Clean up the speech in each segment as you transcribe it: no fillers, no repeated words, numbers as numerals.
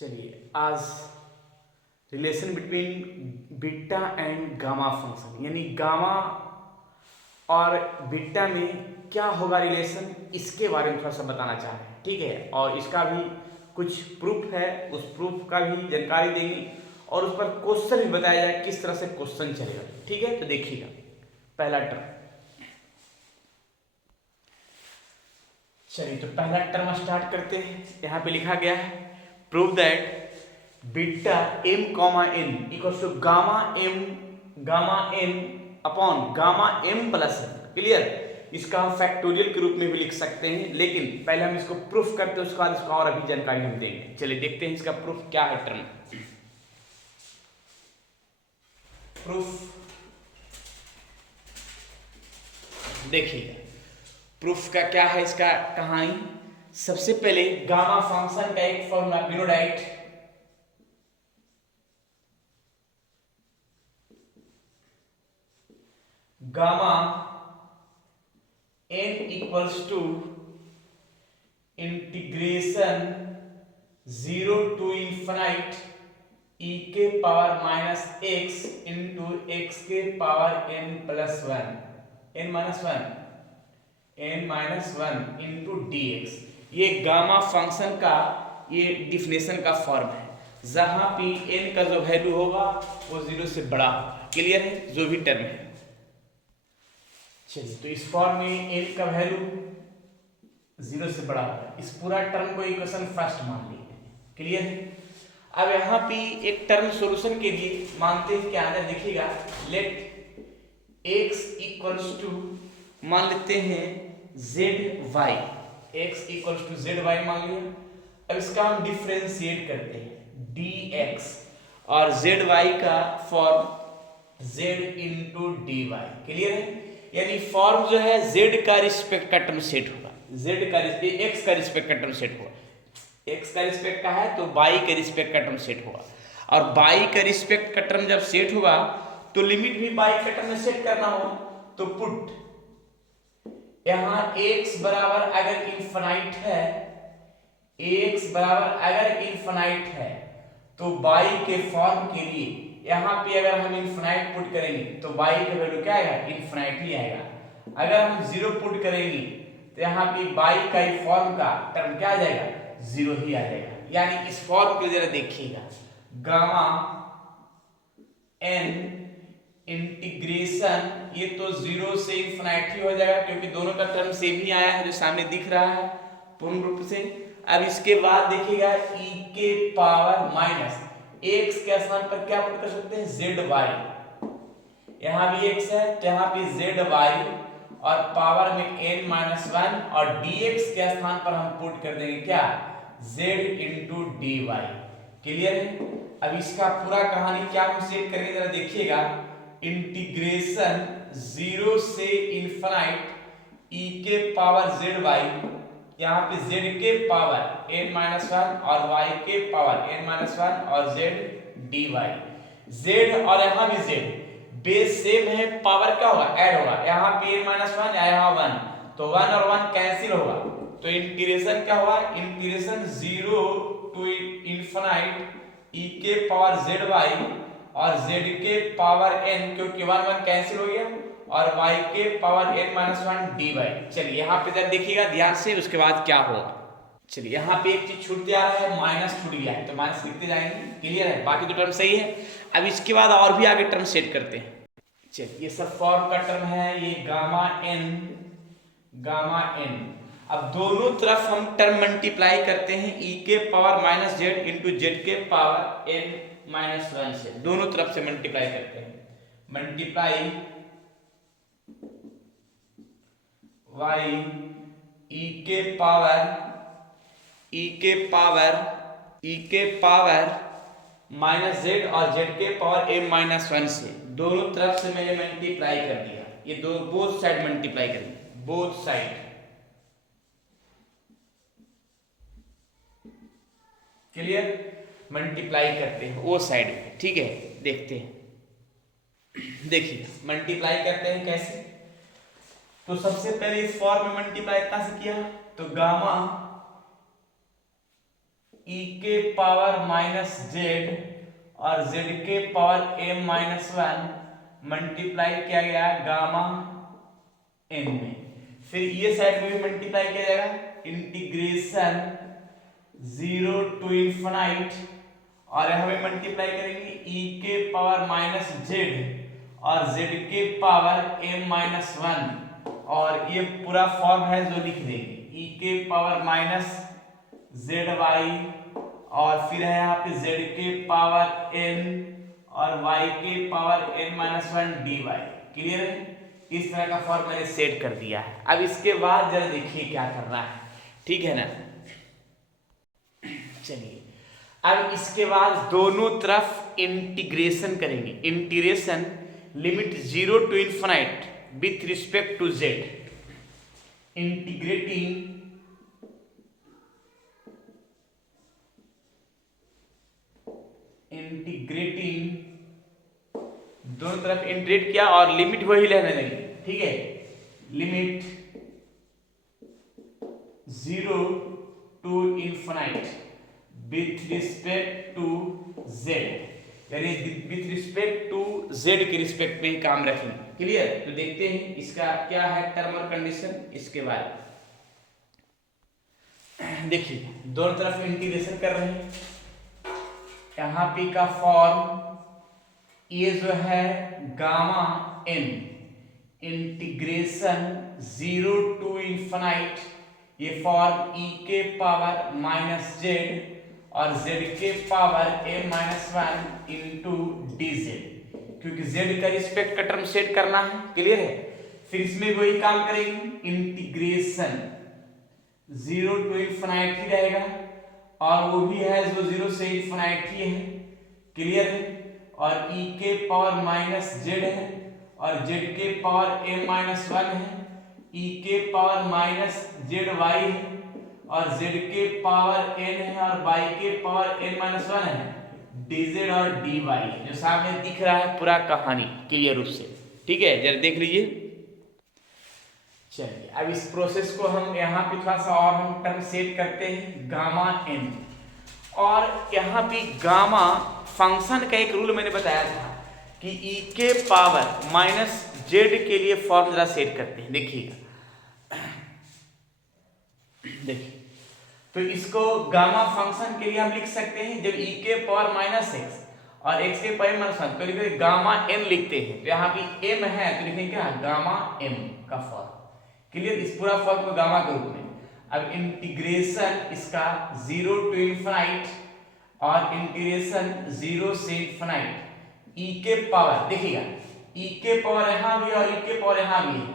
चलिए आज relation between beta and gamma function यानी गामा और बीटा में क्या होगा रिलेशन, इसके बारे में थोड़ा सा बताना चाह रहे हैं। ठीक है, और इसका भी कुछ प्रूफ है, उस प्रूफ का भी जानकारी देंगे और उस पर क्वेश्चन भी बताया जाए किस तरह से क्वेश्चन चलेगा। ठीक है, तो देखिएगा पहला टर्म। चलिए तो पहला टर्म स्टार्ट करते हैं। यहाँ पे लिखा गया है prove that beta M comma N equals to gamma N upon gamma M plus N. Clear, इसका हम फैक्टोरियल के रूप में भी लिख सकते हैं, लेकिन पहले हम इसको प्रूफ करते हैं, उसके बाद इसको और अभी जानकारी हम देंगे। चलिए देखते हैं इसका प्रूफ क्या है। टर्म प्रूफ देखिएगा, प्रूफ का क्या है इसका कहानी। सबसे पहले गामा फंक्शन का एक फॉर्मूला पिनोडाइट gamma n equals to integration 0 to infinite e के power minus x into x के power n plus one into dx। ये गामा फंक्शन का ये डिफिनेशन का फॉर्म है, जहां पे n का जो वैल्यू होगा वो 0 से बड़ा होगा। क्लियर है, जो भी टर्म है। चलिए तो इस फॉर्म में n का वैल्यू 0 से बड़ा होगा। इस पूरा टर्म को इक्वेशन फर्स्ट मान लीजिए। क्लियर है। अब यहाँ पे एक टर्म सॉल्यूशन के लिए मानते हैं कि अंदर देखिएगा लेट x इक्वल्स टू मान लेते हैं zy, x equals to zy मान लिया। अब इसका हम डिफरेंशिएट करते हैं dx और zy का form z into dy। Clear है, यानी फॉर्म जो है z का रिस्पेक्ट का टर्म सेट होगा, z का x का रिस्पेक्ट का टर्म सेट होगा। x का रिस्पेक्ट का है तो y के रिस्पेक्ट का टर्म सेट होगा, और y का रिस्पेक्ट का टर्म जब सेट होगा तो लिमिट भी y का टर्म में सेट करना होगा। तो पुट यहां x बराबर अगर इनफिनाइट है, x बराबर अगर इनफिनाइट है तो y के फॉर्म के लिए यहाँ पे अगर हम इनफिनाइट पुट करेंगे तो y का वैल्यू क्या आएगा, इनफिनाइट ही आएगा। अगर हम 0 पुट करेंगे तो यहाँ पे y का फॉर्म का टर्म क्या आ जाएगा, 0 ही आ जाएगा। यानी इस फॉर्म को जरा देखिएगा, गामा n इंटीग्रेशन ये तो 0 से इनफिनाइट ही हो जाएगा, क्योंकि दोनों का टर्म सेम ही आया है जो सामने दिख रहा है पूर्ण रूप से। अब इसके बाद देखिएगा e के पावर माइनस x के स्थान पर क्या पुट कर सकते हैं, zy। यहाँ भी x है तो यहाँ पे zy और पावर में n माइनस वन, और dx के स्थान पर हम पुट कर देंगे क्या, z इंटू dy। क्लियर है। अब इसका पूरा कहानी क्या हम सेट करेंगे जरा देखिएगा। इंटीग्रेशन 0 से इनफिनाइट e के पावर zy, यहाँ पे z के पावर n माइनस वन और y के पावर n माइनस वन और z dy। z और यहाँ भी z बेस सेम है, पावर क्या होगा, ऐड होगा। यहाँ पे n माइनस वन, यहाँ 1, तो 1 और 1 कैंसिल होगा। तो इंटीग्रेशन क्या होगा, इंटीग्रेशन 0 टू इनफिनाइट e के पावर zy और z के पावर n, क्योंकि 1 1 कैंसिल हो गया, और y के power n minus one dy। चलिए यहाँ पे जरा देखिएगा ध्यान से, उसके बाद क्या होगा। चलिए यहाँ पे एक चीज छूट जा रहा है, माइनस छूट गया है, तो माइनस लिखते जाएंगे। क्लियर है, बाकी तो टर्म सही है। अब इसके बाद और भी आगे टर्म सेट करते हैं। चलिए ये सब फॉर्म का टर्म है, ये गामा n। अब दोनों तरफ हम टर्म मल्टीप्लाई करते हैं e के power minus z into Z के पावर n माइनस वन से, दोनों तरफ से मल्टीप्लाई करते हैं। मल्टीप्लाई y e के पावर माइनस z और z के पावर m माइनस वन से, दोनों तरफ से मैंने मल्टीप्लाई कर दिया। ये दो बोथ साइड मल्टीप्लाई करेंगे, बोथ साइड। क्लियर, मल्टीप्लाई करते हैं वो साइड में। ठीक है, देखते हैं। देखिए मल्टीप्लाई करते हैं कैसे। तो सबसे पहले इस फॉर्म में मल्टीप्लाई इतना से किया तो गामा ई के पावर माइनस जेड और जेड के पावर m माइनस 1 मल्टीप्लाई किया गया गामा n में। फिर ये साइड में भी मल्टीप्लाई किया जाएगा, इंटीग्रेशन 0 टू इन्फिनाइट, और यहाँ पे मल्टीप्लाई करेंगे e के पावर माइनस जेड और z के पावर m माइनस 1, और ये पूरा फॉर्म है जो लिख देंगे e के पावर माइनस जेड वाई, और फिर है यहाँ पे z के पावर n और y के power n minus 1 dy। Clear है? इस तरह का फॉर्म मैंने सेट कर दिया है। अब इसके बाद जरा देखिए क्या करना है, ठीक है ना। चलिए अब इसके बाद दोनों तरफ इंटीग्रेशन करेंगे। Integration limit 0 to infinite with respect to z, integrating दोनों तरफ इंटीग्रेट किया और लिमिट वही लेने लगी, ठीक है। Limit 0 to infinite with respect to z, यानी विथ रिस्पेक्ट टू z के रिस्पेक्ट में ही काम रखेंगे। क्लियर? तो देखते हैं इसका क्या है टर्म और कंडीशन। इसके बाद देखिए दोनों तरफ इंटीग्रेशन कर रहे हैं। यहाँ पे का फॉर्म ये जो है gamma n integration 0 to infinite, ये फॉर्म e के पावर माइनस जेड और z के power m minus 1 into D Z, क्योंकि z का रिस्पेक्ट का टर्म सेट करना है। क्लियर है? फिर इसमें वही काम करेंगे, इंटीग्रेशन 0 टू इन्फिनाइट ही रहेगा, और वो भी है जो 0 से इन्फिनाइट ही है। क्लियर है? और e के पावर माइनस जेड है और z के पावर m माइनस 1 है, e के पावर माइनस जेड वाई है और z के पावर n है और y के पावर n माइनस 1 है, dz और dy जो सामने दिख रहा है पूरा कहानी क्लियर रूप से। ठीक है, जरा देख लीजिए। चलिए अब इस प्रोसेस को हम यहाँ पे थोड़ा सा और हम टर्म सेट करते हैं, गामा n। और यहाँ पे गामा फंक्शन का एक रूल मैंने बताया था कि e के पावर माइनस जेड के लिए फॉर्म जरा सेट करते हैं। देखिएगा, देखिए तो इसको गामा फंक्शन के लिए हम लिख सकते हैं, जब e के पावर माइनस एक्स और x के पावर माइनस 1 तो लिखते गामा n लिखते हैं। तो यहाँ पे m है तो लिखेंगे क्या, गामा m का फॉर्म। क्लियर? इस पूरा फॉर्म को गामा के रूप में। अब इंटीग्रेशन इसका 0 टू इन्फिनाइट और इंटीग्रेशन 0 से इन्फिनाइट e के पावर, देखिएगा e के पावर यहाँ भी और e के पावर यहाँ भी है,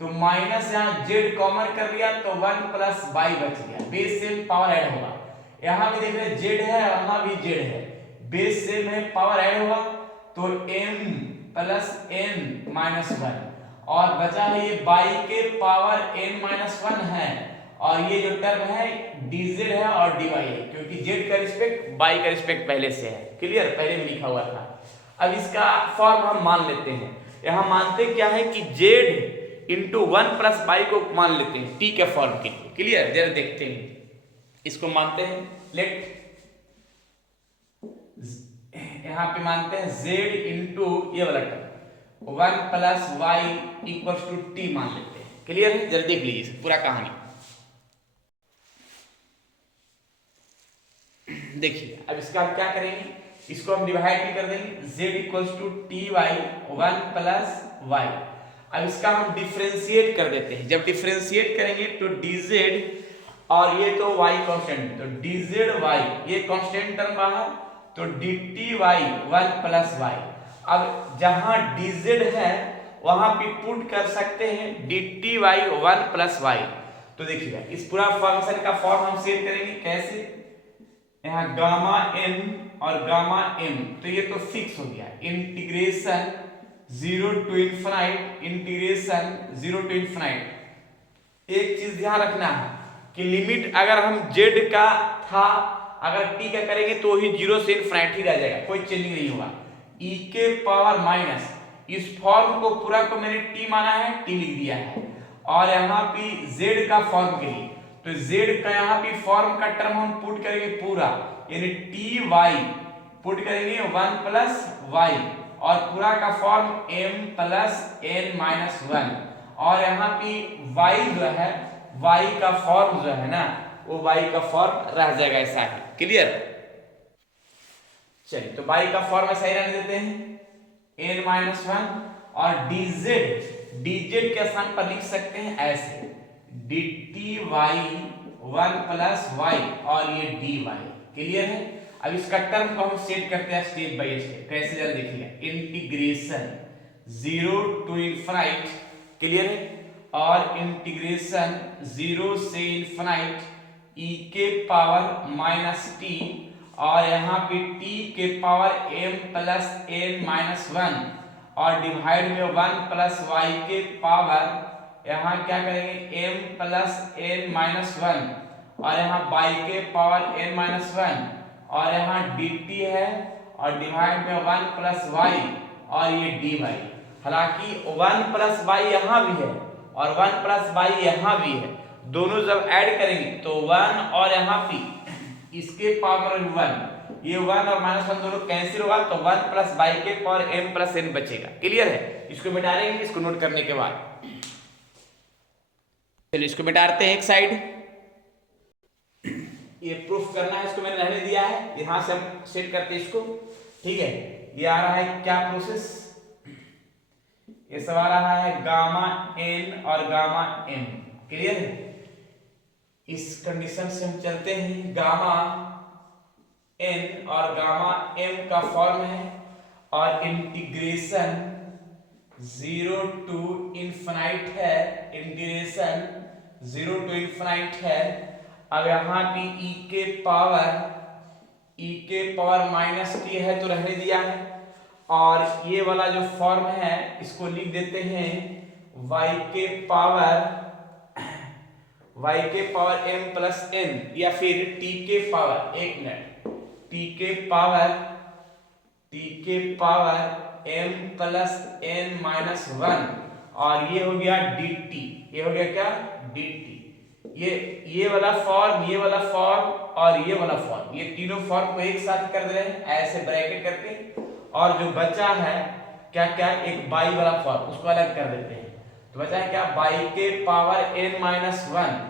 तो माइनस यहाँ z कॉमन कर लिया तो 1 प्लस y बच गया, बेस सेम पावर ऐड होगा। यहाँ भी देख रहे z है और यहाँ भी z है, बेस सेम है पावर ऐड होगा तो m प्लस n माइनस 1, और बचा है ये y के पावर n माइनस 1 है, और ये जो टर्म है dz है और dy है, क्योंकि z का रिस्पेक्ट y का रिस्पेक्ट पहले से है। क्लियर? पहले में लिखा हुआ था। अब इसका फॉर्म हम मान लेते हैं। यहाँ मानते क्या है कि z इंटू 1 प्लस y को मान लेते हैं t के फॉर्म के लिए। क्लियर? जरा देखते हैं, इसको मानते हैं, लेट यहाँ पे मानते हैं z इंटू ये वाला term 1 plus Y equals to T मान लेते हैं। क्लियर है? जरा देख लीजिए पूरा कहानी। देखिए अब इसका हम क्या करेंगे, इसको हम डिवाइड भी कर देंगे, z equals to T Y 1 plus Y. अब इसका हम डिफरेंशिएट कर देते हैं। जब डिफरेंशिएट करेंगे तो dz और ये तो y कांस्टेंट, तो dz y ये कांस्टेंट टर्म बाहर, तो dt y 1 प्लस y। अब जहां dz है वहां पे पुट कर सकते हैं dt y 1 प्लस y। तो देखिएगा इस पूरा फंक्शन का फॉर्म हम सेट करेंगे कैसे, यहाँ गामा n और गामा m, तो ये तो फिक्स हो गया, integration 0 to infinite, integration 0 to infinite. एक चीज ध्यान रखना है कि लिमिट अगर हम z का था, अगर t का करेंगे तो ही 0 से इन्फिनाइट ही रह जाएगा, कोई चेंजिंग नहीं होगा। e के पावर माइनस, इस फॉर्म को पूरा को मैंने t माना है, t लिख दिया है, और यहाँ पे z का फॉर्म के लिए तो z का यहाँ पे फॉर्म का टर्म हम पुट करेंगे पूरा, यानी टी वाई पुट करेंगे 1 प्लस वाई, और पूरा का form m plus n minus 1, और यहाँ पे y जो है y का फॉर्म जो है ना वो y का फॉर्म रह जाएगा ऐसा ही। क्लियर? चलिए तो y का फॉर्म ऐसा ही रहने देते हैं n माइनस 1, और dz के स्थान पर लिख सकते हैं ऐसे dt y 1 प्लस y और ये dy। क्लियर है? अब इसका टर्म को हम सेट करते हैं स्टेप बाय स्टेप। कैसे जरा देखिएगा, इंटीग्रेशन 0 टू इनफाइनाइट, क्लियर है, और इंटीग्रेशन 0 से इनफाइनाइट e के पावर माइनस टी, और यहाँ पे t के power m plus n minus 1, और डिवाइड में 1 प्लस y के पावर यहाँ क्या करेंगे m प्लस n माइनस 1, और यहाँ y के पावर n माइनस 1, और यहाँ dt है, और डिवाइड में 1 प्लस y और ये dy। हालांकि 1 प्लस y यहाँ भी है और 1 प्लस y यहाँ भी है, दोनों जब ऐड करेंगे तो 1 और यहाँ पे इसके पावर 1, ये 1 और माइनस 1 दोनों कैंसिल होगा, तो 1 प्लस y के पावर m प्लस n बचेगा। क्लियर है? इसको मिटा देंगे इसको नोट करने के बाद। चलिए इसको मिटाते हैं एक साइड। ये प्रूफ करना है, इसको मैंने रहने दिया है, यहां से हम सेट करते हैं इसको। ठीक है, ये आ रहा है क्या प्रोसेस, ये सब आ रहा है गामा n और गामा m। क्लियर है? इस कंडीशन से हम चलते हैं, गामा n और गामा m का फॉर्म है, और इंटीग्रेशन 0 टू इनफाइनाइट है, इंटीग्रेशन 0 टू इनफाइनाइट है। अब यहाँ पे e के पावर माइनस टी है तो रहने दिया है, और ये वाला जो फॉर्म है इसको लिख देते हैं y के पावर m प्लस n, या फिर t के पावर, एक मिनट, t के power m plus n minus 1, और ये हो गया dt, ये हो गया क्या dt। ये वाला फॉर्म, ये वाला फॉर्म और ये वाला फॉर्म, ये तीनों फॉर्म को एक साथ कर दे रहे हैं ऐसे ब्रैकेट करके, और जो बचा है क्या क्या, एक बाई वाला फॉर्म उसको अलग कर देते हैं, तो बचा है क्या बाई के पावर n माइनस 1,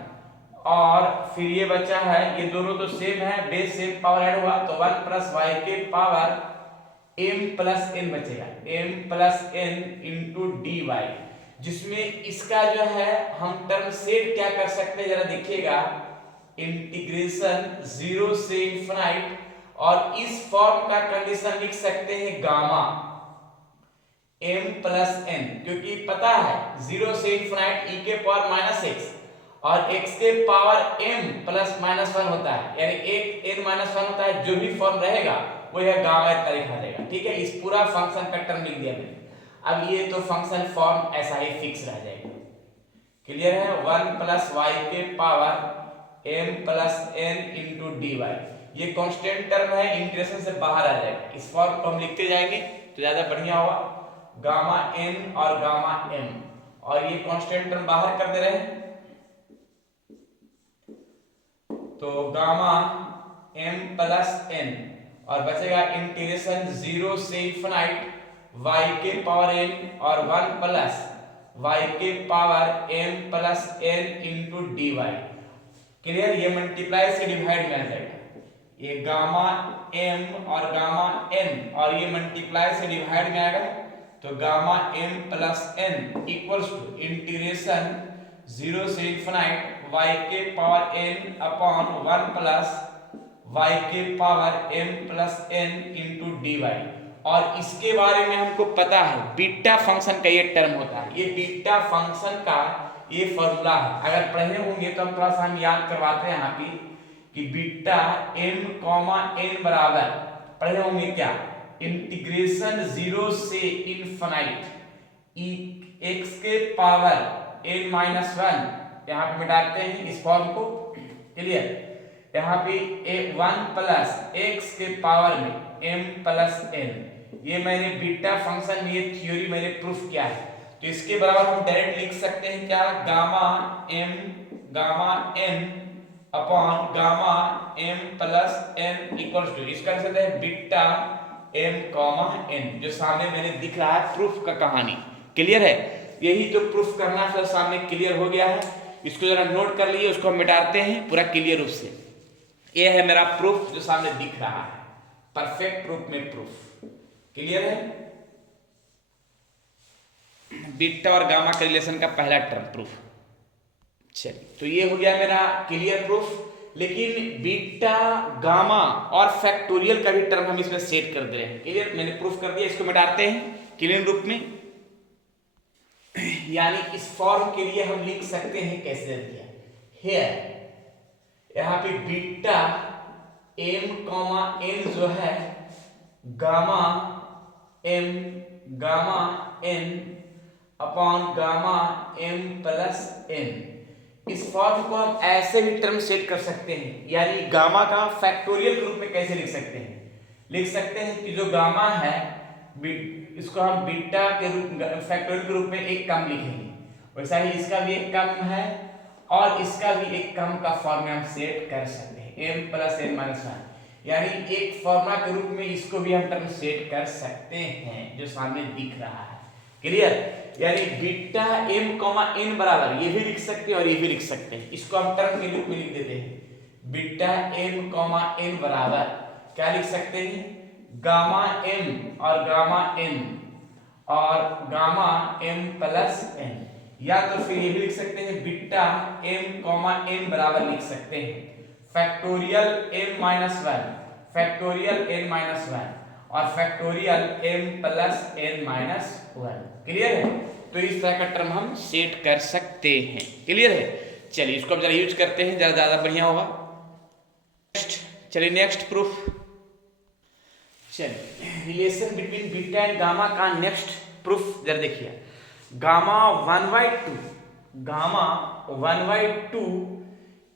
और फिर ये बचा है, ये दोनों तो सेम है, बेस सेम, पावर ऐड हुआ तो 1 प्लस y के पावर m प्लस n बचेगा, m plus n into dy, जिसमें इसका जो है हम टर्म सेट क्या कर सकते हैं जरा देखिएगा, इंटीग्रेशन 0 से इनफाइनाइट, और इस फॉर्म का कंडीशन लिख सकते हैं गामा m प्लस n, क्योंकि पता है 0 से इनफाइनाइट e के पावर माइनस x और x के पावर m प्लस माइनस 1 होता है, यानी एक n माइनस 1 होता है, जो भी फॉर्म रहेगा वो है गामा इतना लिखा जाएगा। ठीक है, इस पूरा फंक्शन का टर्म लिख दिया मैंने। अब ये तो फंक्शन फॉर्म ऐसा ही फिक्स रह जाएगा। क्लियर है? 1 प्लस y के power m plus n into dy, ये कांस्टेंट टर्म है, इंटीग्रेशन से बाहर आ जाएगा। इस फॉर्म को हम लिखते जाएंगे तो ज्यादा बढ़िया होगा, गामा n और गामा m, और ये कांस्टेंट टर्म बाहर कर दे रहे हैं, तो गामा m प्लस n, और बचेगा इंटीग्रेशन 0 से इनफाइनाइट y के पावर n और 1 प्लस y के power m plus n into dy। Clear? ये मल्टीप्लाई से डिवाइड में आ जाएगा, ये गामा m और गामा n, और ये मल्टीप्लाई से डिवाइड में आएगा, तो gamma m plus n equals to integration 0 से इनफाइनाइट y के power n upon 1 plus y के power m plus n into dy। और इसके बारे में हमको पता है बीटा फंक्शन का ये टर्म होता है, ये बीटा फंक्शन का ये फॉर्मूला है। अगर पढ़े होंगे तो हम थोड़ा सा हम याद करवाते हैं यहाँ पे कि बीटा m कॉमा n बराबर, पढ़े होंगे क्या, इंटीग्रेशन 0 से इनफाइनाइट x के पावर n माइनस 1, यहाँ पे मिटाते हैं इस फॉर्म को। क्लियर? यहाँ पे 1 प्लस x के पावर में m प्लस n, ये मैंने बीटा फंक्शन, ये थ्योरी मैंने प्रूफ किया है, तो इसके बराबर हम डायरेक्ट लिख सकते हैं क्या, gamma m gamma n upon gamma m plus n equals to, इसका आंसर है बीटा m कॉमा n, जो सामने मैंने दिख रहा है प्रूफ का कहानी। क्लियर है? यही तो प्रूफ करना फिर सामने क्लियर हो गया है। इसको जरा नोट कर लिए, उसको हम मिटाते हैं पूरा क्लियर रूप से। ये है मेरा प्रूफ जो सामने दिख रहा है, परफेक्ट प्रूफ में प्रूफ। क्लियर है? बीटा और गामा का रिलेशन का पहला टर्म प्रूफ। चलिए, तो ये हो गया मेरा क्लियर प्रूफ। लेकिन बीटा, गामा और फैक्टोरियल का भी टर्म हम इसमें सेट कर दे रहे हैं। क्लियर? मैंने प्रूफ कर दिया, इसको मिटाते हैं क्लियर रूप में। यानी इस फॉर्म के लिए हम लिख सकते हैं कैसे दिया है, यहां पे बीटा m कॉमा n जो है gamma m gamma n upon gamma m plus n। इस फॉर्म को हम ऐसे भी टर्म सेट कर सकते हैं, यानी गामा का फैक्टोरियल के रूप में कैसे लिख सकते हैं? लिख सकते हैं कि जो गामा है इसको हम बीटा के रूप फैक्टोरियल के रूप में एक कम लिखेंगे, वैसा ही इसका भी एक कम है और इसका भी एक कम का फॉर्म हम सेट कर सकते हैं m प्लस n माइनस 1, यानी एक फॉर्मुला के रूप में इसको भी हम टर्म सेट कर सकते हैं जो सामने दिख रहा है। क्लियर? यानी बीटा m कॉमा n बराबर ये भी लिख सकते हैं और ये भी लिख सकते हैं। इसको हम टर्म के रूप में लिख देते हैं, बीटा m कॉमा n बराबर क्या लिख सकते हैं? गामा m और गामा n और गामा m प्लस n, या तो फिर ये भी लिख सकते हैं बीटा m कॉमा n बराबर लिख सकते हैं factorial m minus 1, factorial n minus 1 और factorial m plus n minus 1। Clear है? तो इस तरह का टर्म हम सेट कर सकते हैं। क्लियर है? चलिए, इसको हम जरा यूज करते हैं, जरा ज्यादा बढ़िया होगा। चलिए नेक्स्ट प्रूफ। चलिए, relation between beta and gamma का नेक्स्ट प्रूफ जरा देखिए। Gamma 1/2, gamma 1/2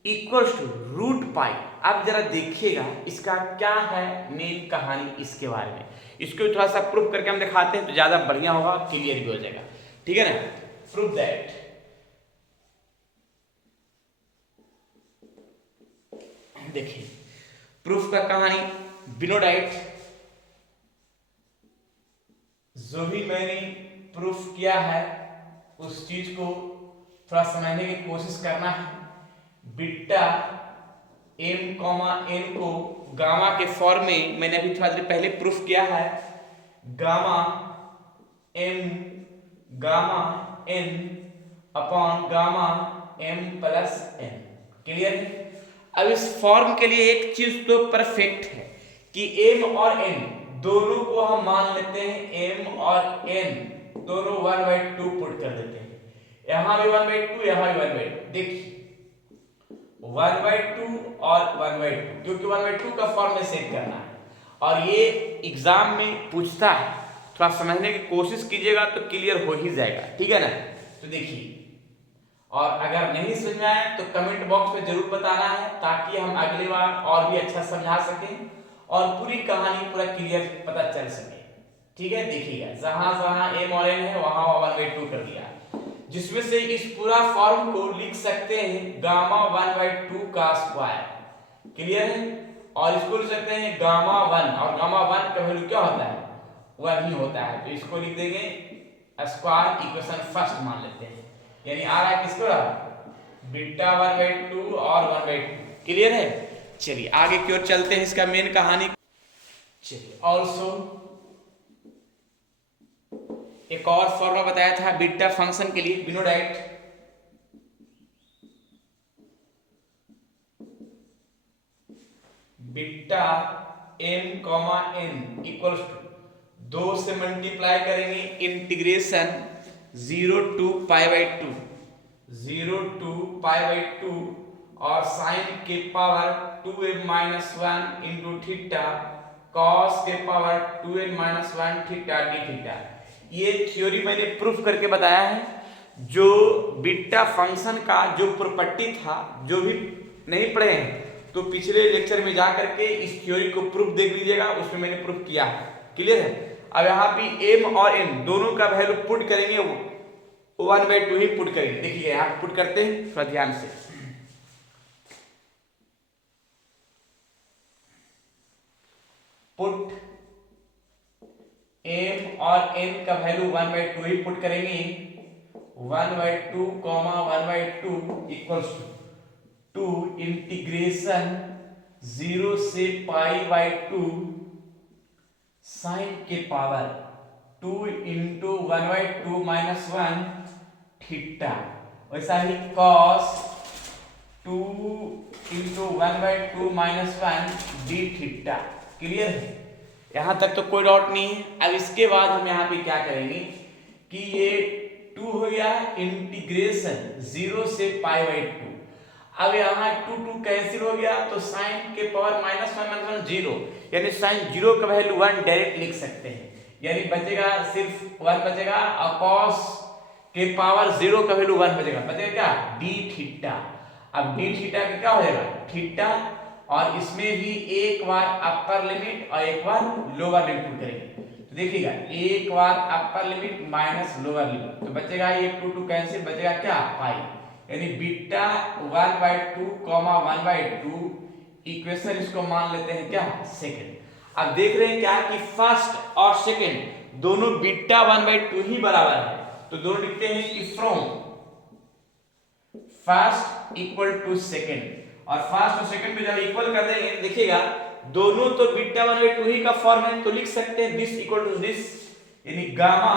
equals to root pi. अब जरा देखिएगा इसका क्या है मेन कहानी, इसके बारे में इसको थोड़ा सा प्रूफ करके हम दिखाते हैं तो ज्यादा बढ़िया होगा, क्लियर भी हो जाएगा। ठीक है ना? प्रूफ दैट देखिए, प्रूफ का कहानी बिनोडाइट, जो भी मैंने प्रूफ किया है उस चीज को थोड़ा समझने की कोशिश करना है। बीटा m कॉमा n को गामा के फॉर्म में मैंने अभी थोड़ा देर पहले प्रूफ किया है, gamma m gamma n upon gamma m plus n। Clear है? अब इस फॉर्म के लिए एक चीज तो परफेक्ट है कि m और n दोनों को हम मान लेते हैं, m और n दोनों 1/2 पुट कर देते हैं, यहां भी 1/2 यहां भी 1/2। देखिए 1/2 और 1/2, क्योंकि 1/2 का फॉर्म में सेट करना है और ये एग्जाम में पूछता है, थोड़ा समझने की कोशिश कीजिएगा तो क्लियर हो ही जाएगा। ठीक है ना? तो देखिए, और अगर नहीं समझ में आए तो कमेंट बॉक्स में जरूर बताना है ताकि हम अगली बार और भी अच्छा समझा सकें और पूरी कहानी पूरा क्लियर पता चल सके। ठीक है? देखिएगा, जहां जहां m और n है वहां 1/2 कर दिया, जिसमें से इस पूरा फॉर्म को लिख सकते हैं गामा 1/2 का स्क्वायर। क्लियर है? और इसको लिख सकते हैं गामा 1, और गामा 1 का वैल्यू क्या होता है? 1 ही होता है, तो इसको लिख देंगे स्क्वायर इक्वेशन फर्स्ट मान लेते हैं, यानी आ रहा है किसको? बीटा 1/2 और 1/2। क्लियर है? चलिए आगे की ओर चलते हैं, इसका मेन कहानी। चलिए, ऑल्सो एक और फॉर्मूला बताया था बीटा फंक्शन के लिए, बिनोडाइट। Beta m comma n equals to 2 से मल्टीप्लाई करेंगे इंटीग्रेशन 0 to π/2, 0 to π/2 और साइन के power 2m-1 into theta cos के power 2n-1 theta d theta. ये थ्योरी मैंने प्रूफ करके बताया है। जो बीटा फंक्शन का जो प्रॉपर्टी था, जो भी नहीं पढ़े हैं तो पिछले लेक्चर में जा करके इस थ्योरी को प्रूफ देख लीजिएगा, उसमें मैंने प्रूफ किया है। क्लियर है? अब यहाँ पे m और n दोनों का वैल्यू पुट करेंगे, 1/2 ही पुट करेंगे। देखिए यहाँ पुट करते हैं थोड़ा ध्यान से। पुट m और n का वैल्यू 1/2 ही पुट करेंगे, 1/2 1/2 इक्वल्स टू इंटीग्रेशन 0 से π/2 साइन के पावर 2 × 1/2 - 1 थीटा, वैसा ही cos 2 × 1/2 - 1 d थीटा। क्लियर है? यहां तक तो कोई डाउट नहीं है। अब इसके बाद हम यहाँ पे क्या करेंगे कि ये 2 हो गया इंटीग्रेशन 0 से π/2। अब यहाँ 2 कैंसिल हो गया तो साइन के पावर -1 - 0, यानी साइन 0 का वैल्यू 1 डायरेक्ट लिख सकते हैं, यानी बचेगा सिर्फ 1 बचेगा, और cos के पावर 0 का वैल्यू 1 बचेगा क्या d थीटा। अब d थीटा का क्या हो जाएगा थीटा, और इसमें भी एक बार अपर लिमिट और एक बार लोअर लिमिट पुट करेंगे। तो देखिएगा एक बार upper limit minus lower limit, तो बचेगा ये 2 कैंसिल, बचेगा क्या पाई, यानी बीटा 1/2 1/2 इक्वेशन इसको मान लेते हैं क्या सेकंड। अब देख रहे हैं क्या कि फर्स्ट और सेकंड दोनों बीटा 1/2 ही बराबर है, तो दोनों लिखते हैं कि from first equal to second, और फर्स्ट और सेकंड में जब इक्वल कर देंगे देखिएगा दोनों तो बीटा 1/2 ही का फॉर्म है, तो लिख सकते हैं दिस इक्वल टू दिस, यानी गामा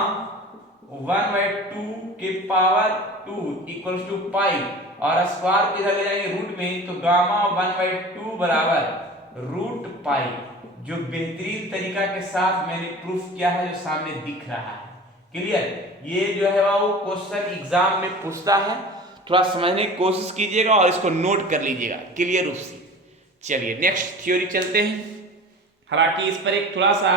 1/2 के पावर 2 इक्वल्स टू पाई, और स्क्वायर किधर ले जाएंगे रूट में, तो गामा 1/2 बराबर रूट पाई, जो बेहतरीन तरीका के साथ मैंने प्रूफ किया है, जो सामने दिख रहा है। क्लियर? ये जो है वो क्वेश्चन एग्जाम में पूछता है, थोड़ा समझने की कोशिश कीजिएगा और इसको नोट कर लीजिएगा क्लियर रूप से। चलिए नेक्स्ट थ्योरी चलते हैं। हालांकि इस पर एक थोड़ा सा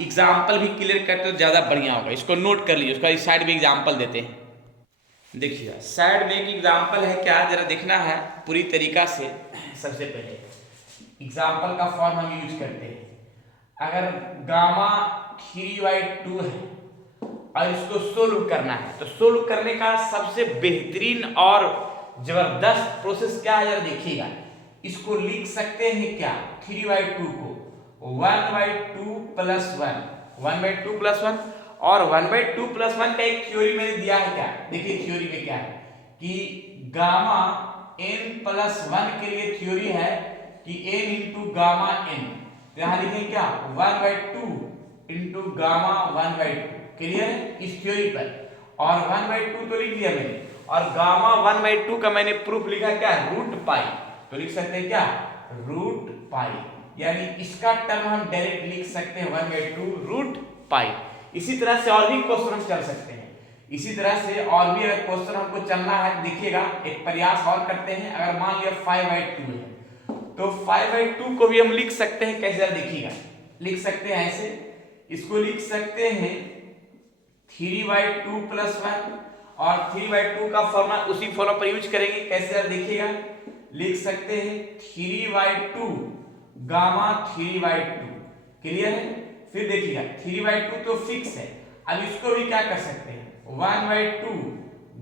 एग्जाम्पल भी क्लियर करते तो ज़्यादा बढ़िया होगा, इसको नोट कर लीजिए, उसका इस साइड में एग्जाम्पल देते हैं। देखिएगा साइड में एक एग्जाम्पल है, क्या जरा देखना है पूरी तरीका से। सबसे पहले एग्जाम्पल का फॉर्म हम यूज करते हैं। अगर गामा 3/2 है और इसको सोल्व करना है, तो सोल्व करने का सबसे बेहतरीन और जबरदस्त प्रोसेस क्या है जरा देखिएगा। इसको लिख सकते हैं क्या 3/2 को 1/2 + 1, 1/2 + 1, और 1/2 + 1 का एक थ्योरी मैंने दिया है क्या, देखिए थ्योरी में क्या है कि गामा n + 1 के लिए थ्योरी है कि n × गामा n, तो यहां लिखें क्या 1/2 × गामा 1/2। क्लियर है इस थ्योरी पर, और 1/2 तो लिख दिया मैंने, और गामा 1/2 का मैंने प्रूफ लिखा क्या रूट पाई, तो लिख सकते हैं क्या रूट पाई, यानी इसका टर्म हम डायरेक्ट लिख सकते हैं 1/2 रूट पाई। इसी तरह से और भी क्वेश्चन हम चल सकते हैं, इसी तरह से और भी अगर क्वेश्चन हमको चलना है देखिएगा, एक प्रयास और करते हैं। अगर मान लिया 5/2 है, तो 5/2 को भी हम लिख सकते हैं कैसे, देखिएगा लिख सकते हैं ऐसे, इसको लिख सकते हैं 3/2 + 1, और 3/2 का फॉर्मूला उसी फॉर्मूला पर यूज करेंगे। कैसे देखिएगा लिख सकते हैं 3/2 गामा 3/2। क्लियर है? फिर देखिएगा 3/2 तो फिक्स है, अब इसको भी क्या कर सकते हैं 1/2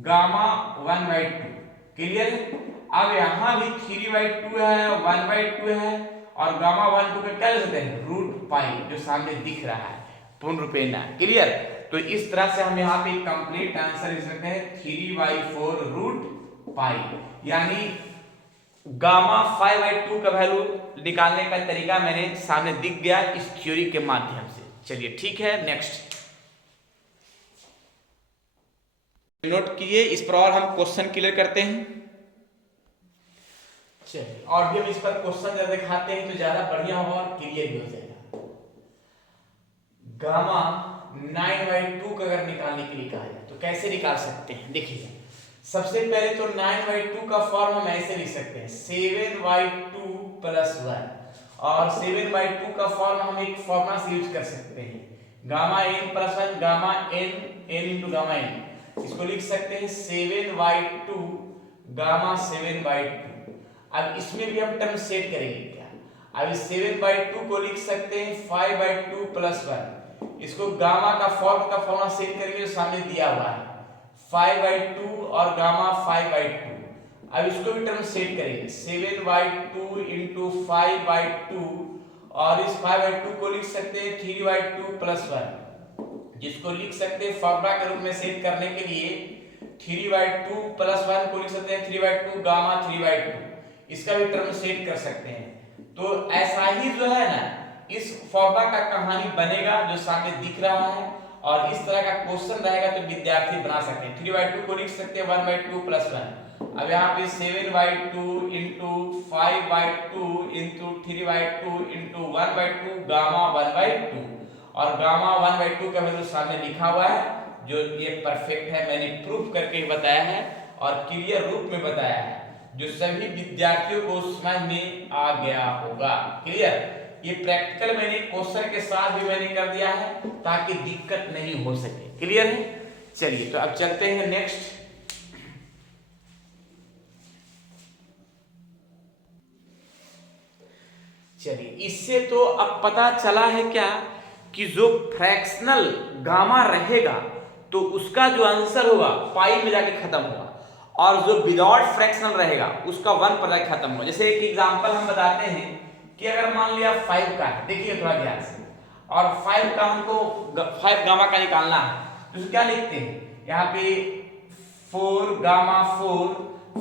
गामा 1/2। क्लियर है? अब यहां भी 3/2 है 1/2 है, और गामा 1/2 का क्या ले सकते हैं रूट पाई, जो सामने दिख रहा है पूर्ण रूपेण। क्लियर? तो इस तरह से हम यहाँ पे कंप्लीट आंसर लिख सकते हैं 3/4 रूट पाई, यानी गामा 5/2 का वैल्यू निकालने का तरीका मैंने सामने दिख गया इस थ्योरी के माध्यम से। चलिए ठीक है नेक्स्ट नोट कीजिए, इस पर और हम क्वेश्चन क्लियर करते हैं। चलिए और भी हम इस पर क्वेश्चन जब दिखाते हैं तो ज्यादा बढ़िया होगा और क्लियर भी हो जाएगा। गामा 9/2 का अगर निकालने के लिए कहा जाए तो कैसे निकाल सकते हैं, देखिए सबसे पहले तो 9/2 का फॉर्म हम ऐसे लिख सकते हैं 7/2 + 1, और 7/2 का फॉर्म हम एक फॉर्मूला से यूज कर सकते हैं gamma n + 1 gamma n × gamma n, इसको लिख सकते हैं 7/2 गामा 7/2। अब इसमें भी हम टर्म सेट करेंगे क्या, अब इस 7/2 को लिख सकते हैं 5/2 + 1, इसको गामा का फॉर्मूला सेट करेंगे जो सामने दिया हुआ है 5/2 और गामा 5/2। अब इसको भी टर्म सेट करेंगे 7/2 × 5/2 और इस 5/2 को लिख सकते हैं 3/2 + 1, जिसको लिख सकते हैं फॉर्मूला के रूप में सेट करने के लिए 3/2 + 1 को लिख सकते हैं 3/2 गामा 3/2, इसका भी टर्म सेट कर सकते हैं। तो ऐसा ही जो है ना इस फॉर्मूला का कहानी बनेगा जो सामने दिख रहा है, और इस तरह का क्वेश्चन रहेगा तो विद्यार्थी बना सकते हैं। 3/2 को लिख सकते हैं 1/2 + 1। अब यहाँ पे 7/2 × 5/2 × 3/2 × 1/2 गामा 1/2, और गामा 1/2 का वैल्यू सामने लिखा हुआ है, जो ये परफेक्ट है, मैंने प्रूफ करके बताया है और क्लियर रूप में बताया है, जो सभी विद्यार्थियों को समझ में आ गया होगा। क्लियर? ये प्रैक्टिकल मैंने क्वेश्चन के साथ भी मैंने कर दिया है ताकि दिक्कत नहीं हो सके। क्लियर है? चलिए तो अब चलते हैं नेक्स्ट। चलिए, इससे तो अब पता चला है क्या कि जो फ्रैक्शनल गामा रहेगा तो उसका जो आंसर होगा पाई में जाके खत्म होगा, और जो विदाउट फ्रैक्शनल रहेगा उसका 1 पर जाके खत्म होगा। जैसे एक एग्जांपल हम बताते हैं कि अगर मान लिया 5 का है, देखिए थोड़ा ध्यान से, और 5 का हमको 5 गामा का निकालना है, तो क्या लिखते हैं यहाँ पे 4 गामा 4,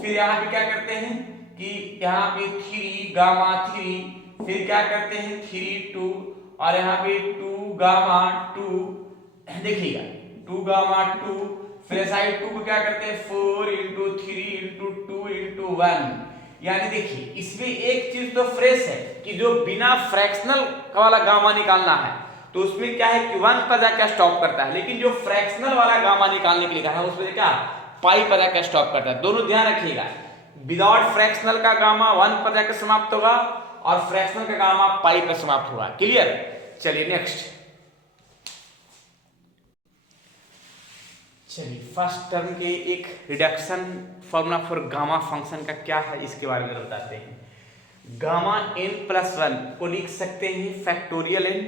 फिर यहाँ पे क्या करते हैं कि यहाँ पे 3 गामा 3, फिर क्या करते हैं 3 2, और यहाँ पे 2 गामा 2, देखिएगा 2 गामा 2, फिर साइड 2 को क्या करते हैं 4 × 3 × 2 × 1। यानी देखिए इसमें एक चीज तो फ्रेश है कि जो बिना फ्रैक्शनल वाला गामा निकालना है तो उसमें क्या है कि 1 पर जाकर स्टॉप करता है, लेकिन जो फ्रैक्शनल वाला गामा निकालने के लिए कहा है उसमें क्या पाई पर जाकर स्टॉप करता है। दोनों ध्यान रखिएगा, विदाउट फ्रैक्शनल का गामा 1 पर जाकर समाप्त होगा और फ्रैक्शनल का गामा पाई पर समाप्त होगा। क्लियर? चलिए नेक्स्ट। चलिए फर्स्ट टर्म के एक reduction formula for gamma function का क्या है इसके बारे में बताते हैं। गामा n+1 को लिख सकते हैं फैक्टोरियल n,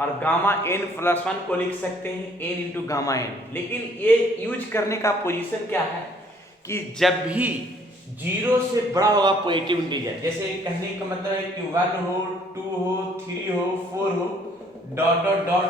और गामा n+1 को लिख सकते हैं n × गामा n। लेकिन ये यूज करने का पोजीशन क्या है कि जब भी 0 से बड़ा होगा पॉजिटिव इंटीजर, जैसे कहने का मतलब है कि 1 हो 2 हो 3 हो 4 हो डॉट डॉट डॉट,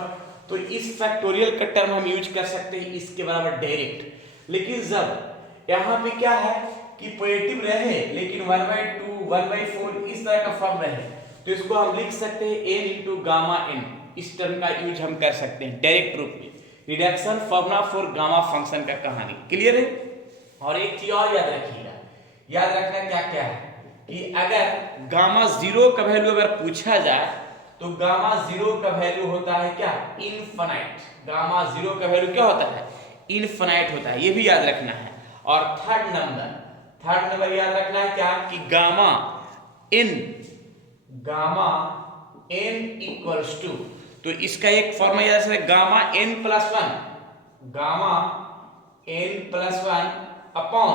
तो इस फैक्टोरियल का टर्म हम यूज कर सकते हैं इसके बराबर डायरेक्ट। लेकिन जब यहाँ पे क्या है कि पॉजिटिव रहे लेकिन 1/2 1/4 इस तरह का फॉर्म रहे, तो इसको हम लिख सकते हैं n × गामा n। इस टर्म का यूज हम कर सकते हैं डायरेक्ट रूप में। Reduction formula for gamma function का कहानी क्लियर है। और एक चीज और याद रखिएगा, याद रखना क्या क्या है कि अगर गामा 0 का वैल्यू अगर पूछा जाए तो गामा 0 का वैल्यू होता है क्या इनफाइनाइट। गामा 0 का वैल्यू क्या होता है इनफाइनाइट होता है, ये भी याद रखना है। और थर्ड नंबर याद रखना है क्या कि गामा n = तो इसका एक फॉर्मूला याद रखना गामा n+1 अपॉन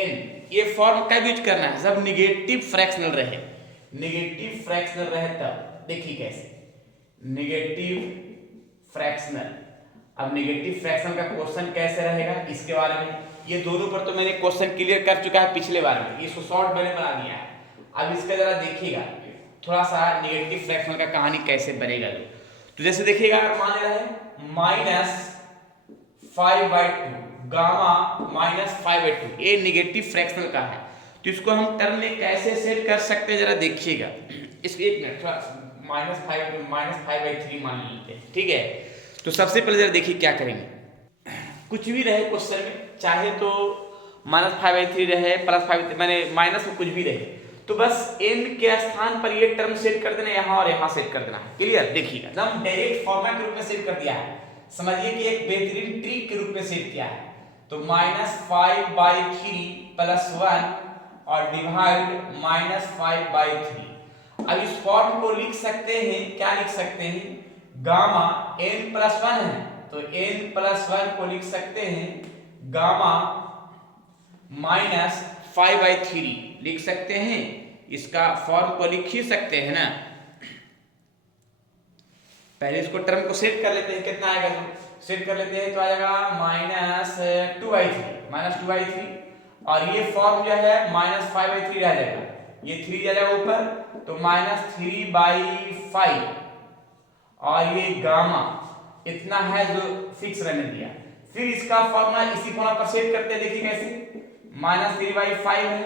n। ये फॉर्म का यूज करना है जब निगेटिव फ्रैक्शनल रहे, तब देखिए कैसे निगेटिव फ्रैक्शनल। अब निगेटिव फ्रैक्शनल का क्वेश्चन कैसे रहेगा इसके बारे में, ये दोनों पर तो मैंने क्वेश्चन क्लियर कर चुका है पिछले बार में, ये शॉर्ट मैंने बना दिया है। अब इसका जरा देखिएगा थोड़ा सा निगेटिव फ्रैक्शनल का कहानी कैसे बनेगा। तो जैसे देखिएगा मान ले रहे हैं -5/2 गामा -5/2, ये निगेटिव फ्रैक्शनल का है, तो इसको हम टर्म में कैसे सेट कर सकते हैं जरा देखिएगा। इसको एक मिनट थोड़ा -5/3 मान लेते हैं, ठीक है। तो सबसे पहले जरा देखिए क्या करेंगे, कुछ भी रहे क्वेश्चन में, चाहे तो -5/3 रहे +5 माने माइनस में कुछ भी रहे, तो बस n के स्थान पर ये टर्म सेट कर देना, यहाँ और यहाँ सेट कर देना है। क्लियर? देखिएगा एकदम डायरेक्ट फॉर्मेट के रूप में सेट कर दिया है, समझिए कि एक बेहतरीन ट्रिक के रूप में सेट किया है। तो -5/3 + 1 और डिवाइड -5/3। अब इस फॉर्म को लिख सकते हैं, क्या लिख सकते हैं, गामा n+1 है तो n+1 को लिख सकते हैं गामा -5/3 लिख सकते हैं, इसका फॉर्म को लिख ही सकते हैं ना। पहले इसको टर्म को सेट कर लेते हैं, कितना आएगा तो सेट कर लेते हैं, तो आ जाएगा -2/3 और ये फॉर्म जो है -5/3 रह जाएगा, ये 3 आ जाएगा ऊपर तो -3/5 और ये गामा इतना है जो फिक्स रहने दिया। फिर इसका फॉर्मूला इसी फॉर्मूला पर सेट करते हैं, देखिए कैसे। -3/5 है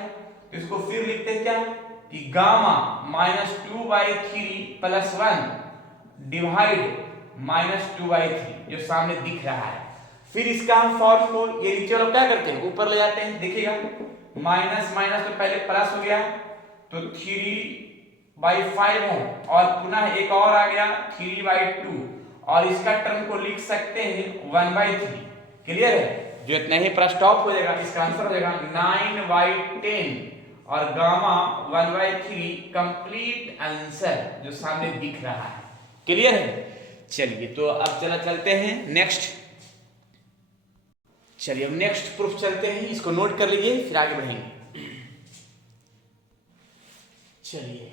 तो इसको फिर लिखते हैं क्या कि गामा -2/3 + 1 डिवाइड -2/3 जो सामने दिख रहा है। फिर इसका हम फॉर्म को ये नीचे वाला क्या करते हैं, ऊपर ले जाते हैं। देखिएगा माइनस माइनस तो पहले प्लस हो गया तो 3/5 है और पुनः एक और आ गया 3/2 और इसका टर्म को लिख सकते हैं 1/3। क्लियर है? जो इतना ही पर स्टॉप हो जाएगा, इसका आंसर हो जाएगा 9/10 और गामा 1/3 कंप्लीट आंसर जो सामने दिख रहा है। क्लियर है? चलिए तो अब चलते हैं नेक्स्ट। चलिए अब नेक्स्ट प्रूफ चलते हैं, इसको नोट कर लीजिए फिर आगे बढ़ेंगे। चलिए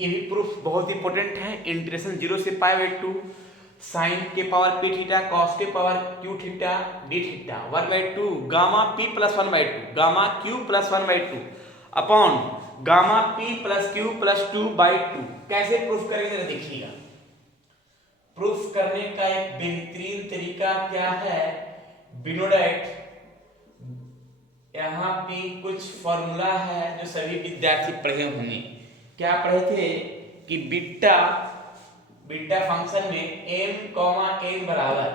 ये भी प्रूफ बहुत इंपॉर्टेंट है। इंटीग्रेशन 0 से π/2 साइन के पावर p थीटा cos के power q theta d theta 1/2 gamma p + 1/2 gamma q + 1/2 upon gamma p + q + 2/2। कैसे प्रूफ करेंगे जरा देखिएगा। प्रूफ करने का एक बेहतरीन तरीका क्या है, बिनो डैट यहाँ पे कुछ फॉर्मूला है जो सभी विद्यार्थी पढ़े होंगे। क्या पढ़े थे कि बीटा फंक्शन में m, n बराबर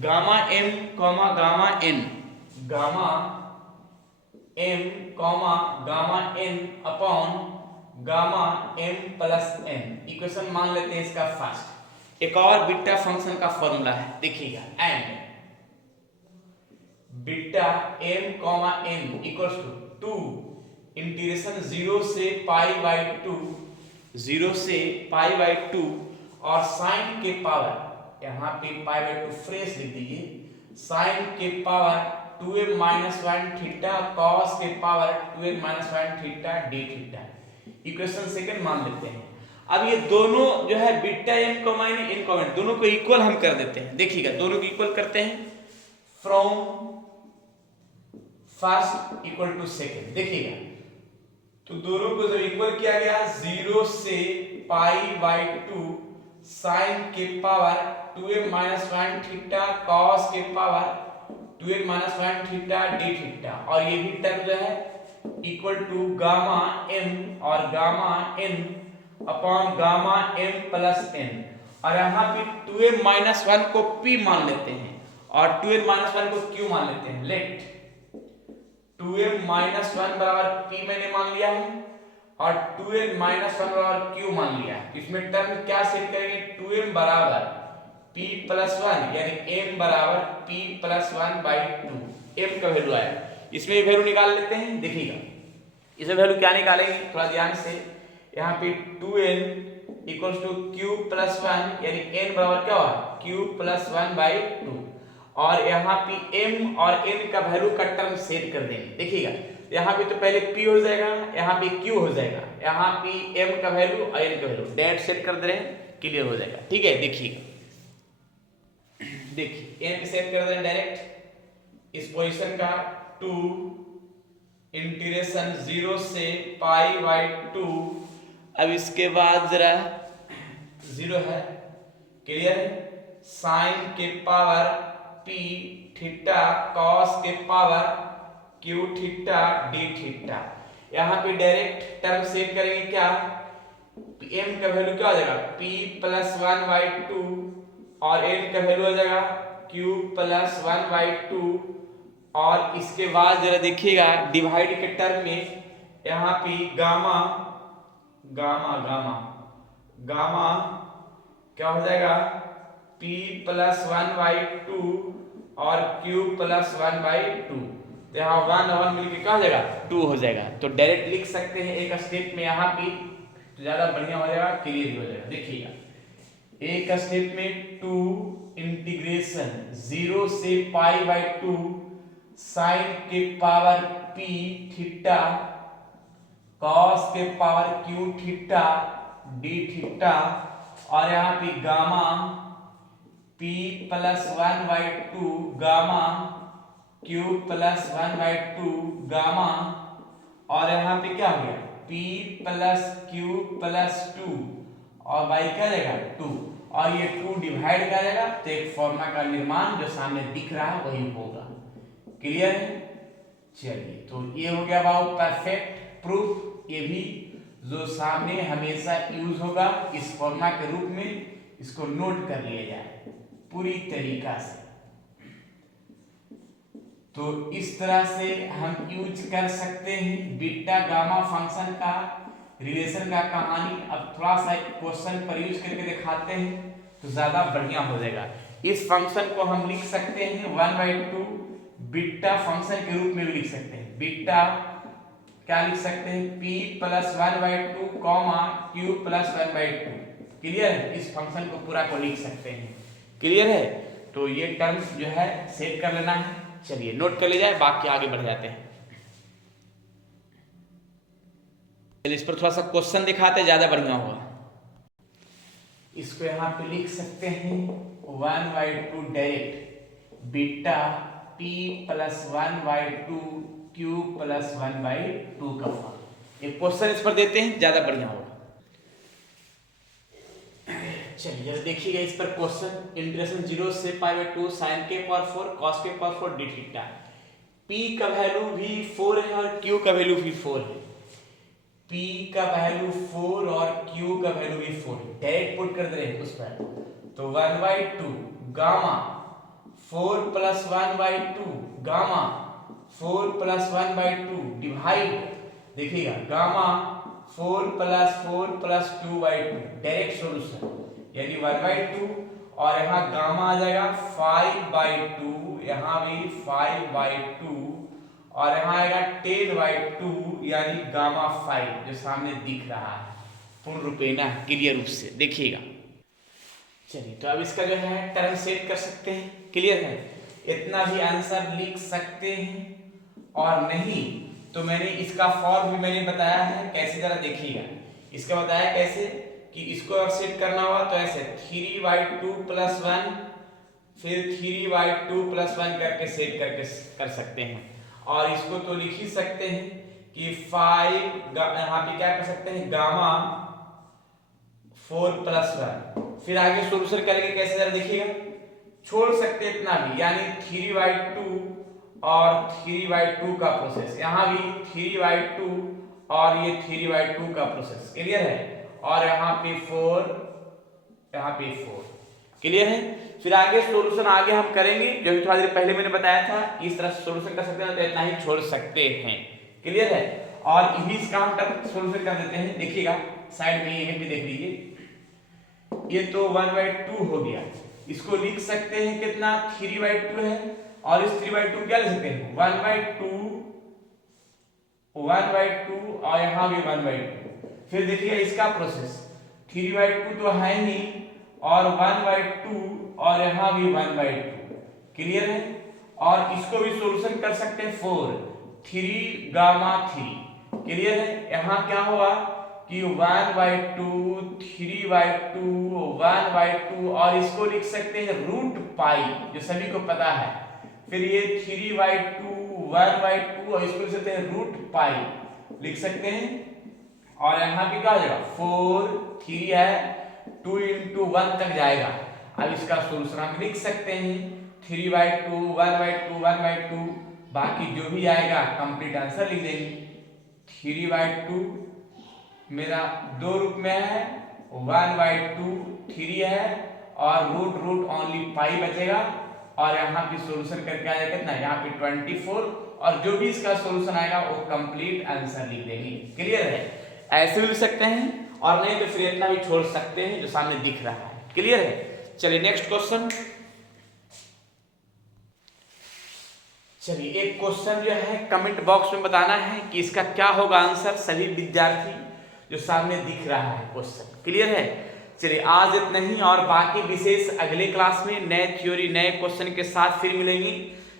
gamma m, gamma n gamma m, gamma n upon gamma m + n equation मान लेते हैं इसका फर्स्ट। एक और बीटा फंक्शन का फॉर्मूला है, देखिएगा and beta m, n equals to 2 integration 0 से π/2 0 से π/2 और साइन के पावर यहाँ पे π/2 फ्रेश लिख दीजिए, साइन के पावर 2m - 1 थीटा cos के power 2m - 1 theta d theta equation second मान लेते हैं। अब ये दोनों जो है बीटा m, n दोनों को इक्वल हम कर देते हैं। देखिएगा दोनों को इक्वल करते हैं from first equal to second. देखिएगा तो दोनों को जब इक्वल किया गया 0 से π/2 साइन के पावर 2m - 1 थीटा cos के power 2m - 1 theta d theta और ये भी टर्म जो है इक्वल टू गामा m और gamma n upon gamma m + n और यहाँ पे 2m - 1 को p मान लेते हैं और 2m - 1 को q मान लेते हैं। लेट 2m - 1 बराबर p मैंने मान लिया है और 2m - 1 बराबर q मान लिया है। इसमें टर्म क्या सेट करेंगे, 2m बराबर p + 1 यानी m बराबर p + 1/2 m का वैल्यू आया, इसमें वैल्यू निकाल लेते हैं। देखिएगा इसमें वैल्यू क्या निकालेंगे थोड़ा ध्यान से। यहाँ पे 2n = q + 1 यानी n बराबर क्या हुआ q + 1/2 और यहाँ पे m और n का वैल्यू का टर्म सेट कर देंगे। देखिएगा यहाँ पे तो पहले p हो जाएगा, यहाँ पे q हो जाएगा, यहाँ पे m का वैल्यू और n का वैल्यू डेट सेट कर दे रहे हैं, क्लियर हो जाएगा। ठीक है देखिएगा, देखिए m सेट कर दे रहे हैं डायरेक्ट इस पोजीशन का 2 इंटीग्रेशन 0 से π/2। अब इसके बाद जरा 0 है, क्लियर है, साइन के पावर p थीटा cos के power q theta d theta. यहाँ पे डायरेक्ट टर्म सेट करेंगे क्या, m का वैल्यू क्या हो जाएगा p + 1/2 और n का वैल्यू हो जाएगा q + 1/2 और इसके बाद जरा देखिएगा डिवाइड के टर्म में यहाँ पे गामा क्या हो जाएगा p + 1/2 और q + 1/2 तो यहाँ 1 और 1 मिलके क्या हो जाएगा 2 हो जाएगा। तो डायरेक्ट लिख सकते हैं एक स्टेप में यहाँ पे, तो ज्यादा बढ़िया हो जाएगा, क्लियर हो जाएगा। देखिएगा एक स्टेप में 2 इंटीग्रेशन 0 से π/2 साइन के पावर p थीटा cos के power q theta d theta और यहाँ पे gamma p + 1/2 gamma q + 1/2 gamma और यहाँ पे क्या हो गया p प्लस q प्लस 2 और बाई क्या जाएगा 2 और ये 2 डिवाइड क्या जाएगा तो एक फॉर्मूला का निर्माण जो सामने दिख रहा है वही होगा। क्लियर है? चलिए तो ये हो गया बाबू परफेक्ट प्रूफ। ये भी जो सामने हमेशा यूज होगा इस फॉर्मूला के रूप में, इसको नोट कर लिया जाए पूरी तरीका से। तो इस तरह से हम यूज कर सकते हैं बीटा गामा फंक्शन का रिलेशन का कहानी। अब थोड़ा सा क्वेश्चन पर यूज करके दिखाते हैं तो ज्यादा बढ़िया हो जाएगा। इस फंक्शन को हम लिख सकते हैं 1/2 बीटा फंक्शन के रूप में भी लिख सकते हैं। बीटा क्या लिख सकते हैं p plus 1/2 comma q plus 1/2। Clear है? इस फंक्शन को पूरा को लिख सकते हैं। क्लियर है? तो ये टर्म्स जो है सेट कर लेना है। चलिए नोट कर ले जाए, बाकी आगे बढ़ जाते हैं। चलिए इस पर थोड़ा सा क्वेश्चन दिखाते ज्यादा बढ़िया होगा। इसको यहाँ पे लिख सकते हैं 1/2 direct beta p plus 1/2 q plus 1/2 का फॉर्म। एक क्वेश्चन इस पर देते हैं ज्यादा बढ़िया होगा। चलिए देखिएगा इस पर क्वेश्चन। इंटीग्रेशन 0 से π/2 sin k power 4 cos k power 4 d theta. p का वैल्यू भी 4 है और q का वैल्यू भी 4 है। p का वैल्यू 4 और q का वैल्यू भी 4 है। डायरेक्ट पुट कर दे रहे हैं उस पर। तो 1/2 gamma 4 plus 1/2 gamma 4 plus 1/2 divide देखिएगा गामा 4 प्लस 2/2 डायरेक्ट सॉल्यूशन यानी 1/2 और यहाँ गामा आ जाएगा 5/2, यहाँ भी 5/2 और यहाँ आएगा 10/2 यानी गामा 5 जो सामने दिख रहा है पूर्ण रूपे ना क्लियर रूप से देखिएगा। चलिए तो अब इसका जो है टर्म सेट कर सकते हैं। क्लियर है? इतना भी आंसर लिख सकते हैं और नहीं तो मैंने इसका फॉर्म भी मैंने बताया है कैसे, जरा देखिएगा। इसका बताया कैसे कि इसको अगर सेट करना हुआ तो ऐसे 3/2 प्लस 1 फिर 3/2 प्लस 1 करके सेट करके कर सकते हैं। और इसको तो लिख ही सकते हैं कि 5 यहाँ पे क्या कर सकते हैं गामा 4 प्लस 1। फिर आगे सोल्यूशन करेंगे कैसे, जरा देखिएगा। छोड़ सकते हैं इतना भी यानी 3/2 और 3/2 का प्रोसेस, यहाँ भी 3/2 और ये 3/2 का प्रोसेस। क्लियर है? और यहाँ पे 4 यहाँ पे 4। क्लियर है? फिर आगे सॉल्यूशन आगे हम करेंगे जो भी थोड़ा देर पहले मैंने बताया था। इस तरह से सॉल्यूशन कर सकते हैं तो इतना ही छोड़ सकते हैं। क्लियर है? और इन्हीं इसका हम सॉल्यूशन कर देते हैं। देखिएगा साइड में यहीं पे देख लीजिए। ये तो 1/2 हो गया। इसको लिख सकते हैं कितना 3/2 है और इस 3/2 क्या लिख सकते हैं 1/2 और यहाँ भी 1/2। फिर देखिए इसका प्रोसेस 3/2 तो है ही और 1/2 और यहाँ भी 1/2। क्लियर है? और इसको भी सॉल्यूशन कर सकते हैं 3 गामा 3। क्लियर है? यहाँ क्या हुआ कि 1/2 3/2 1/2 और इसको लिख सकते हैं √π जो सभी को पता है। फिर ये 3/2 1/2 और इसको लिख सकते हैं √π लिख सकते हैं। और यहाँ पे क्या हो जाएगा 4 3 है 2 × 1 तक जाएगा। अब इसका सॉल्यूशन हम लिख सकते हैं 3/2 1/2 1/2 बाकी जो भी आएगा कंप्लीट आंसर लिख देंगे। 3/2 मेरा 2 रूप में है 1/2 3 है और रूट ओनली पाई बचेगा और यहाँ पे सॉल्यूशन करके आ जाएगा कितना यहाँ पे 24 और जो भी इसका सॉल्यूशन आएगा वो कंप्लीट आंसर लिख देंगे। क्लियर है? ऐसे भी लिख सकते हैं और नहीं तो फिर इतना भी छोड़ सकते हैं जो सामने दिख रहा है। क्लियर है? चलिए नेक्स्ट क्वेश्चन। चलिए एक क्वेश्चन जो है कमेंट बॉक्स में बताना है कि इसका क्या होगा आंसर, सभी विद्यार्थी जो सामने दिख रहा है क्वेश्चन। क्लियर है? चलिए आज इतना ही और बाकी विशेष अगले क्लास में नए थ्योरी नए क्वेश्चन के साथ फिर मिलेंगे।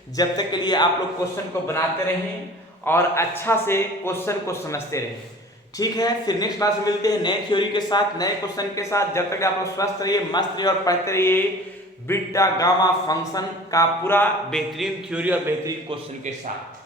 जब तक के लिए आप लोग क्वेश्चन को बनाते रहें और अच्छा से क्वेश्चन को समझते रहें। ठीक है? फिर नेक्स्ट क्लास में मिलते हैं नए थ्योरी के साथ नए क्वेश्चन के साथ। जब तक आप लोग स्वस्थ रहिए मस्त रहिए और पढ़ते रहिए बीटा गामा फंक्शन का पूरा बेहतरीन थ्योरी और बेहतरीन क्वेश्चन के साथ।